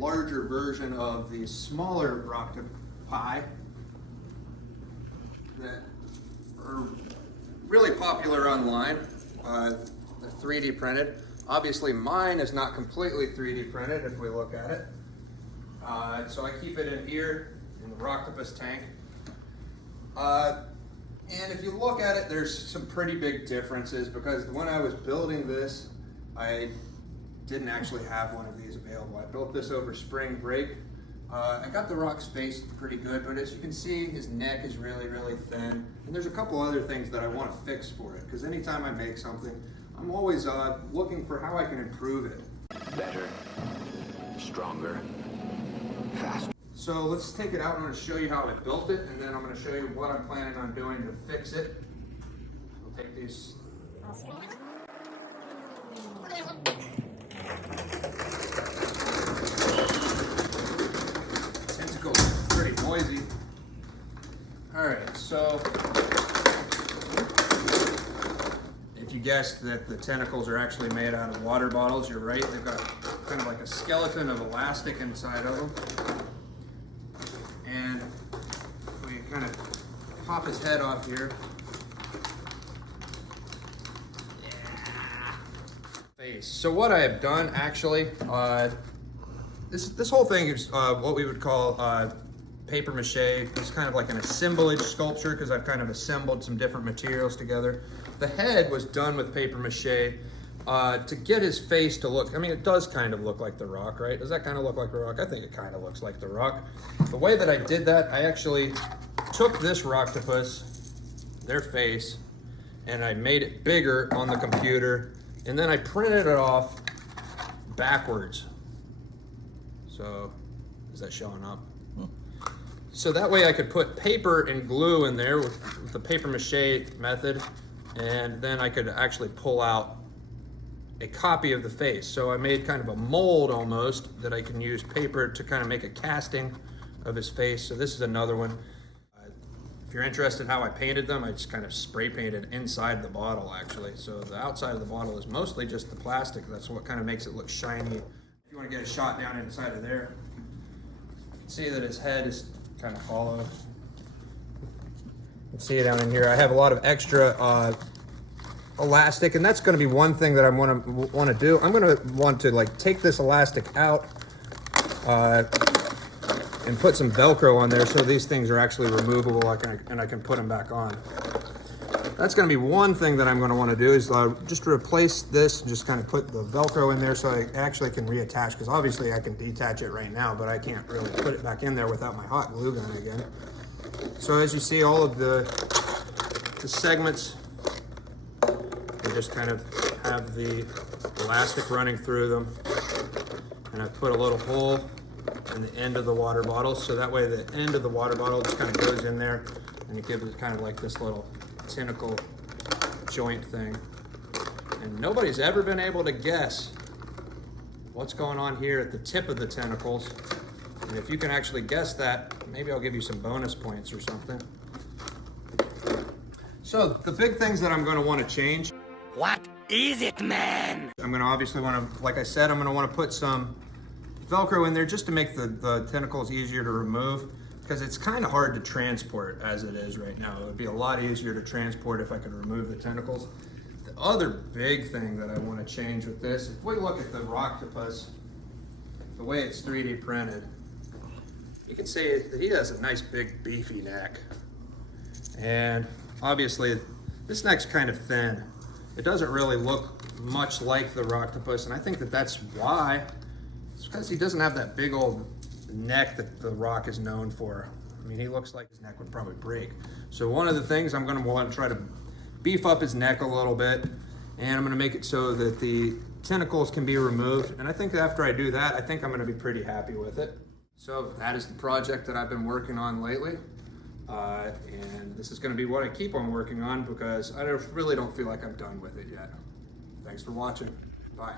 larger version of the smaller Rocktopus that are really popular online. They're 3D printed. Obviously mine is not completely 3D printed if we look at it. So I keep it in here in the Rocktopus tank. And if you look at it, there's some pretty big differences because when I was building this, I didn't actually have one of these available. I built this over spring break. I got the rock spaced pretty good, but as you can see, his neck is really, really thin. And there's a couple other things that I want to fix for it, because anytime I make something, I'm always looking for how I can improve it. Better, stronger, faster. So let's take it out. I'm going to show you how I built it, and then I'm going to show you what I'm planning on doing to fix it. We'll take these. Tentacles are pretty noisy. All right, so if you guessed that the tentacles are actually made out of water bottles, you're right. They've got kind of like a skeleton of elastic inside of them. And we kind of pop his head off here. Yeah. Face. So what I have done actually, this whole thing is what we would call paper mache. It's kind of like an assemblage sculpture because I've kind of assembled some different materials together. The head was done with paper mache to get his face to look, I mean, it does kind of look like the Rock, right? Does that kind of look like the Rock? I think it kind of looks like the Rock. The way that I did that, I actually took this Rocktopus, their face, and I made it bigger on the computer, and then I printed it off backwards. So, is that showing up? So that way I could put paper and glue in there with the paper mache method, and then I could actually pull out a copy of the face. So I made kind of a mold almost that I can use paper to kind of make a casting of his face. So this is another one. If you're interested in how I painted them, I just kind of spray painted inside the bottle actually. So the outside of the bottle is mostly just the plastic. That's what kind of makes it look shiny. If you want to get a shot down inside of there, you can see that his head is kind of hollow. You can see it down in here. I have a lot of extra elastic, and that's going to be one thing that I want to do. I'm going to want to like take this elastic out and put some Velcro on there so these things are actually removable and I can put them back on. That's going to be one thing that I'm going to want to do is just replace this, just kind of put the Velcro in there so I actually can reattach, because obviously I can detach it right now, but I can't really put it back in there without my hot glue gun again. So as you see, all of the segments, they just kind of have the elastic running through them, and I've put a little hole in the end of the water bottle, so that way the end of the water bottle just kind of goes in there and it gives it kind of like this little tentacle joint thing. And nobody's ever been able to guess what's going on here at the tip of the tentacles, and if you can actually guess that, maybe I'll give you some bonus points or something. So the big things that I'm going to want to change. What is it, man? I'm going to obviously want to, like I said, I'm going to want to put some Velcro in there just to make the tentacles easier to remove, because it's kind of hard to transport as it is right now. It would be a lot easier to transport if I could remove the tentacles. The other big thing that I want to change with this, if we look at the Rocktopus, the way it's 3D printed, you can see that he has a nice big beefy neck. And obviously this neck's kind of thin. It doesn't really look much like the Rocktopus, and I think that that's why. It's because he doesn't have that big old neck that the Rock is known for. I mean, he looks like his neck would probably break. So one of the things, I'm going to want to try to beef up his neck a little bit, and I'm going to make it so that the tentacles can be removed. And I think after I do that, I think I'm going to be pretty happy with it. So that is the project that I've been working on lately. And this is going to be what I keep on working on because I really don't feel like I'm done with it yet. Thanks for watching. Bye.